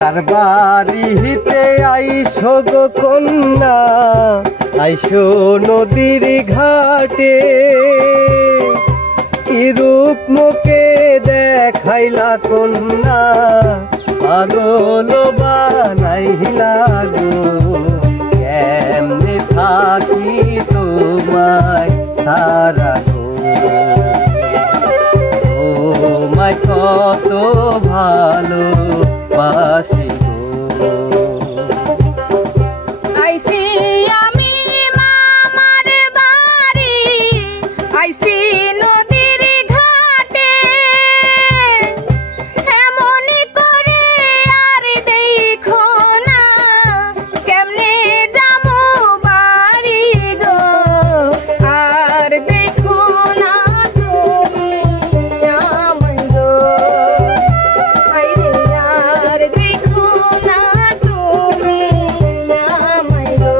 তার বাড়িতে আইসো গো কন্যা, আইসো নদীর ঘাটে, কি রূপ মুখে দেখাইলা কন্যা, পাগল বানাইলা গো। কেমনে থাকি তোমায় সারা গো, তোমায় কত ভালো বাসি গো। আইসি আমি মামার বাড়ি, আইসি নদীর ঘাটে, এমনি করে আর দেখো না, কেমনে যাবো বাড়ি গো। আর দেখো না তুমি আমায় গো, আর দেখো না তুমি আমায় গো।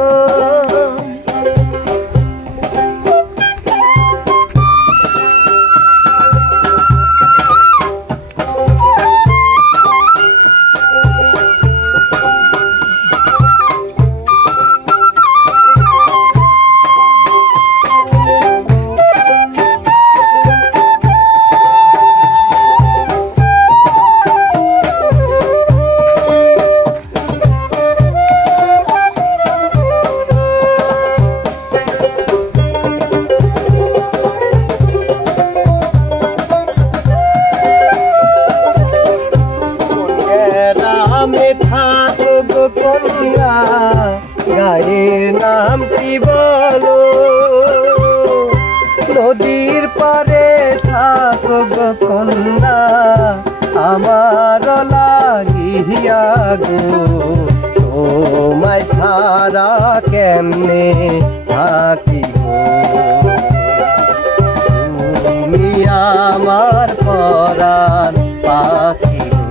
গ্রামে থাকো গো কন্যা, গায়ের নাম কি বলো, নদীর পারে থাকো গো কন্যা, আমার লাগিয়া গো। তোমায় সারা কেমনে থাকি গো, তুমি আমার পরাণ পাখি গো।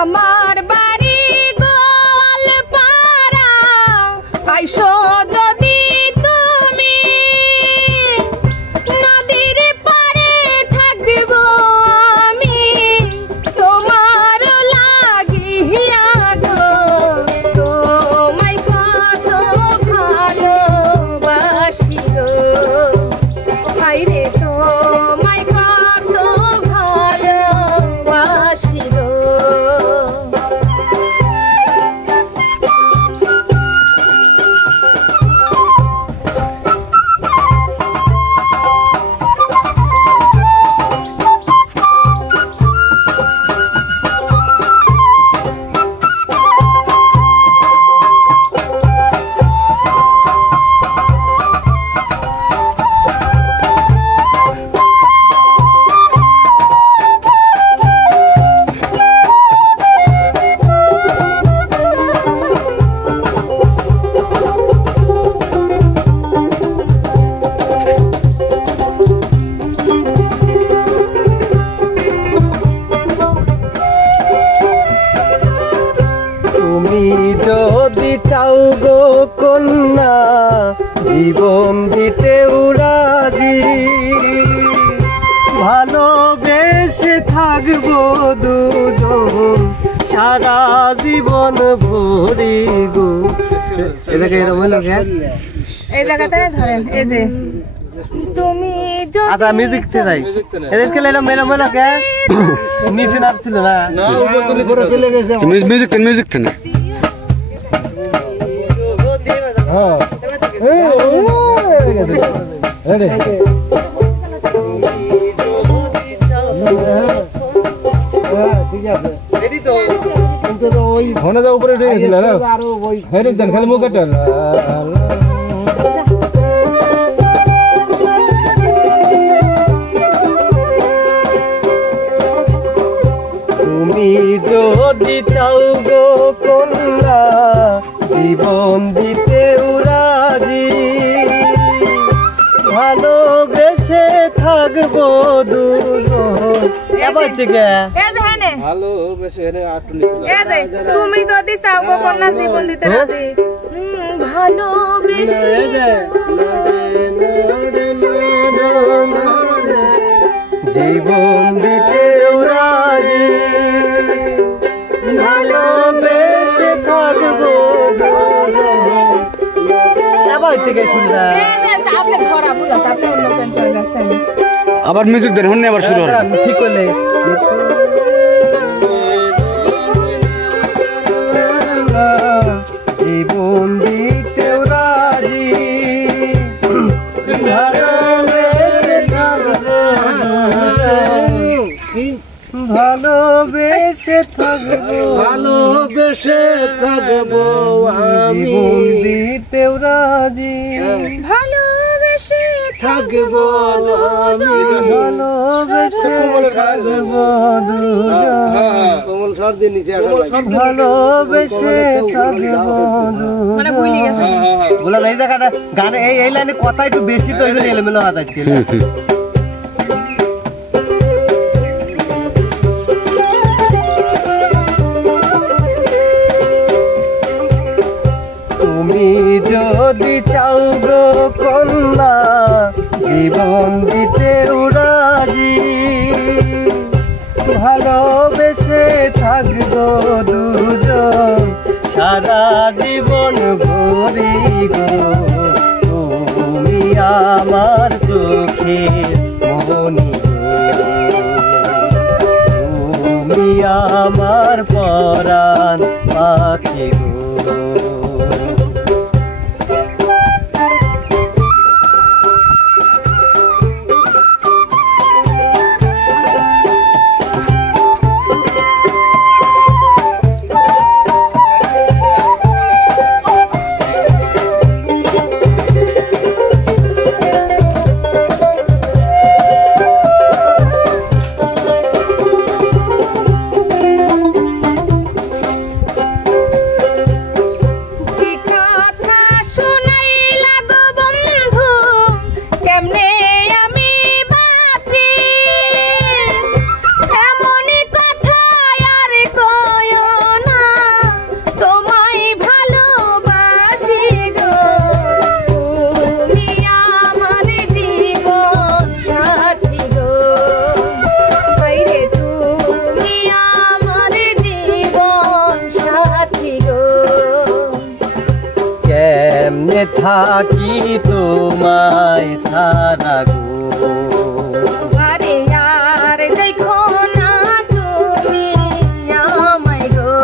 আমার বাড়ি গোয়ালপাড়া, আইসো যদি তুমি, নদীর পাড়ে থাকব আমি তোমার লাগিয়া গো। তোমায় কত ভালোবাসি গো, হায়রে তোমায় কত ভালোবাসি গো। তুমি যদি চাও গো কন্যা, জীবন দিতেও রাজি, ভালোবেসে থাকবো দুজন সারা জীবন ভরি গো। এটাকে এরকম হলো কেন? এই জায়গাটা ধরেন, এই যে তুমি আচ্ছা মিউজিক চাই, এদেরকে এরকম এরকম হলো কেন? নিচে নাচছিল না, মিউজিক মিউজিক না। হ্যাঁ এডি তো ফোনে তো উপরে উঠে গেছিল না হেরে দেন খালি মুখে টান তুমি যদি চাও গো কন্যা জীবন দিতেও রাজি ভালোবেসে থাকবো দুজন এবার থেকে ভালোবেসে হেরে আটলিছিল তুমি যদি চাও গো কন্যা জীবন দিতে রাজি ভালোবেসে জীবন দিতেও রাজি ভালোবেসে থাকবো আবার থেকে শুনলা আবার মিউজিক দেন হন আবার শুরু হল ঠিক করলে জীবন দিতেও রাজি ভালোবেসে থাকবো জীবন দিতেও রাজি ভালোবেসে থাকবো ভালোবেসে থাকবো ভালোবেসে থাকবো বললাম এই জায়গাটা গানে এই লাইনে কথা একটু বেশি তো এলোমেলো হয়ে যাচ্ছে তুমি যদি চাও গো কন্যা জীবন দিতেও রাজি ভালোবেসে থাকবো দুজন সারা জীবন ভরি গো তুমি আমার চোখে মনি তুমি আমার পরাণ পাখি গো থাকি তোমায় সারা গো আরে यार দেখো না তুমি আমায় গো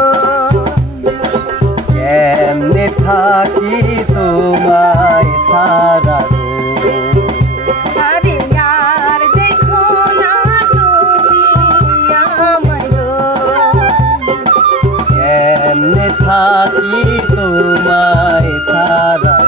কেমনে থাকি তোমায় সারা গো আরে यार দেখো না তুমি আমায় গো কেমনে থাকি তোমায় সারা